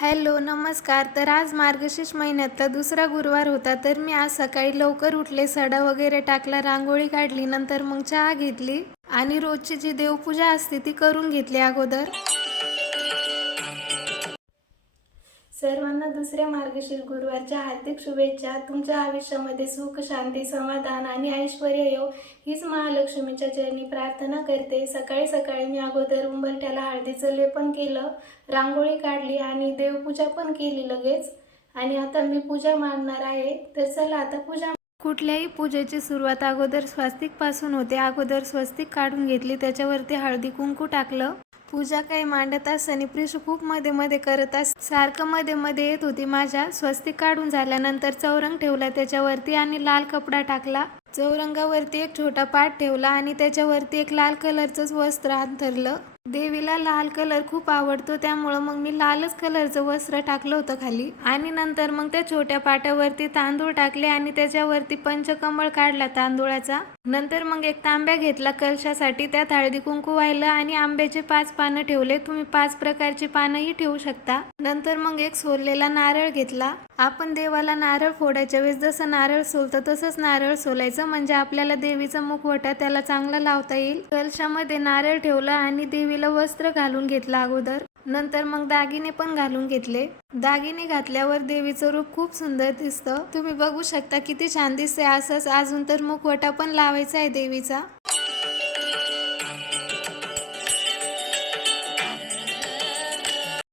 Hello नमस्कार. तर आज मार्गशीर्ष महिन्यातला दुसरा गुरुवार होता तर मी आज सकाळी लवकर उठले सडा वगैरे टाकला रांगोळी काढली नंतर मग चहा घेतली आणि रोजची जी देवपूजा असते ती करून घेतली अगोदर. दुसऱ्या मार्गशीर्ष गुरुवारच्या हार्दिक शुभेच्छा. तुमच्या आयुष्यामध्ये सुख शांती समाधान आणि ऐश्वर येव. हीच महालक्ष्मीच्या चरणी प्रार्थना करते. सकाळी सकाळी मी अगोदर उंबरठ्याला हळदीचं लेपन केलं रांगोळी काढली आणि देवपूजा पण केली लगेच. आणि आता मी पूजा मांडणार आहे. तर चला आता पूजा कुठल्याही पूजेची सुरुवात अगोदर स्वस्तिकपासून होते. अगोदर स्वस्तिक काढून घेतली त्याच्यावरती हळदी कुंकू टाकलं. पूजा काही मांडत असताना प्रिशू खूप मध्ये मध्ये करत अस सारखं मध्ये मध्ये येत होती. माझ्या स्वस्तिक काढून झाल्यानंतर चौरंग ठेवला त्याच्यावरती आणि लाल कपडा टाकला. चौरंगावरती एक छोटा पाट ठेवला आणि त्याच्यावरती एक लाल कलरचंच वस्त्र अंथरलं. देवीला लाल कलर खूप आवडतो त्यामुळं मग मी लालच कलरचं वस्त्र टाकलं होतं खाली. आणि नंतर मग त्या छोट्या पाट्यावरती तांदूळ टाकले आणि त्याच्यावरती पंचकमळ काढला तांदूळाचा. नंतर मग एक तांब्या घेतला कलशासाठी त्यात हळदी कुंकू वाहिलं आणि आंब्याचे पाच पानं ठेवले. तुम्ही पाच प्रकारची पानंही ठेवू शकता. नंतर मग एक सोललेला नारळ घेतला. आपण देवाला नारळ फोडायच्या वेळेस जसं नारळ सोलतं तसंच नारळ सोलायचं. म्हणजे आपल्याला देवीचा मुखवटा त्याला चांगला लावता येईल. कलशामध्ये नारळ ठेवला आणि पहिलं वस्त्र घालून घेतलं अगोदर. नंतर मग दागिने पण घालून घेतले. दागिने घातल्यावर देवीचं रूप खूप सुंदर दिसतं. तुम्ही बघू शकता किती छान दिसते असंच अजून तर मुखवटा पण लावायचा आहे देवीचा.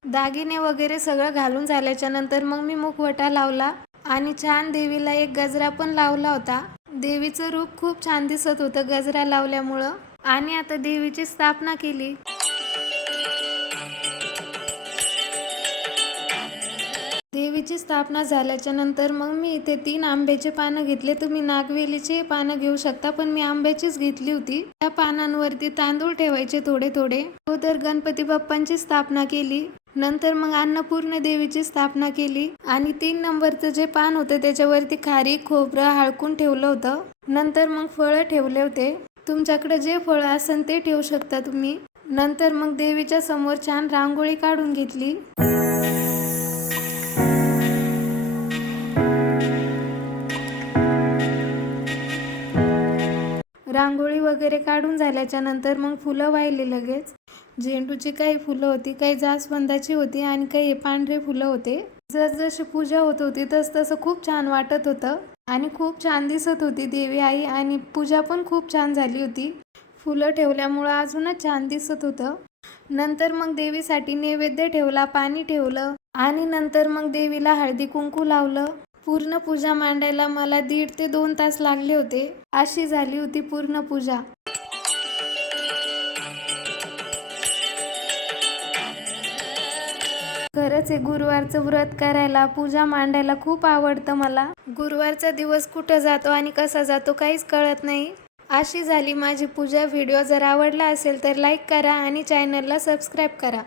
दागिने वगैरे सगळं घालून झाल्याच्यानंतर मग मी मुखवटा लावला आणि छान देवीला एक गजरा पण लावला होता. देवीचं रूप खूप छान दिसत होतं गजरा लावल्यामुळं. आणि आता देवीची स्थापना केली. देवीची स्थापना झाल्याच्यानंतर मग मी इथे तीन आंब्याचे पानं घेतले. तुम्ही नागवेलीचे पानं घेऊ शकता पण मी आंब्याचीच घेतली होती. त्या पानांवरती तांदूळ ठेवायचे थोडे थोडे. अगोदर गणपती बाप्पांची स्थापना केली. नंतर मग अन्नपूर्ण देवीची स्थापना केली. आणि तीन नंबरचं जे पान होतं त्याच्यावरती खारी खोबरं हाळकून ठेवलं होतं. नंतर मग फळं ठेवले होते. तुमच्याकडे जे फळं असेल ते ठेवू शकता तुम्ही. नंतर मग देवीच्या समोर छान रांगोळी काढून घेतली. रांगोळी वगैरे काढून झाल्याच्यानंतर मग फुलं वाहिली लगेच. झेंडूची काही फुलं होती काही जास्वंदाची होती आणि काही पांढरे फुलं होते. जसजशी पूजा होत होती तस तसं खूप छान वाटत होतं आणि खूप छान दिसत होती देवी आई आणि पूजा पण खूप छान झाली होती. फुलं ठेवल्यामुळं अजूनच छान दिसत होतं. नंतर मग देवीसाठी नैवेद्य ठेवला पाणी ठेवलं आणि नंतर मग देवीला हळदी कुंकू लावलं. पूर्ण पूजा मांडायला मला दीड ते दोन तास लागले होते. अशी झाली होती पूर्ण पूजा. खरंच आहे गुरुवारचं व्रत करायला पूजा मांडायला खूप आवडतं मला. गुरुवारचा दिवस कुठं जातो आणि कसा जातो काहीच कळत नाही. अशी झाली माझी पूजा व्हिडिओ. जर आवडला असेल तर लाईक करा आणि चॅनलला सबस्क्राईब करा.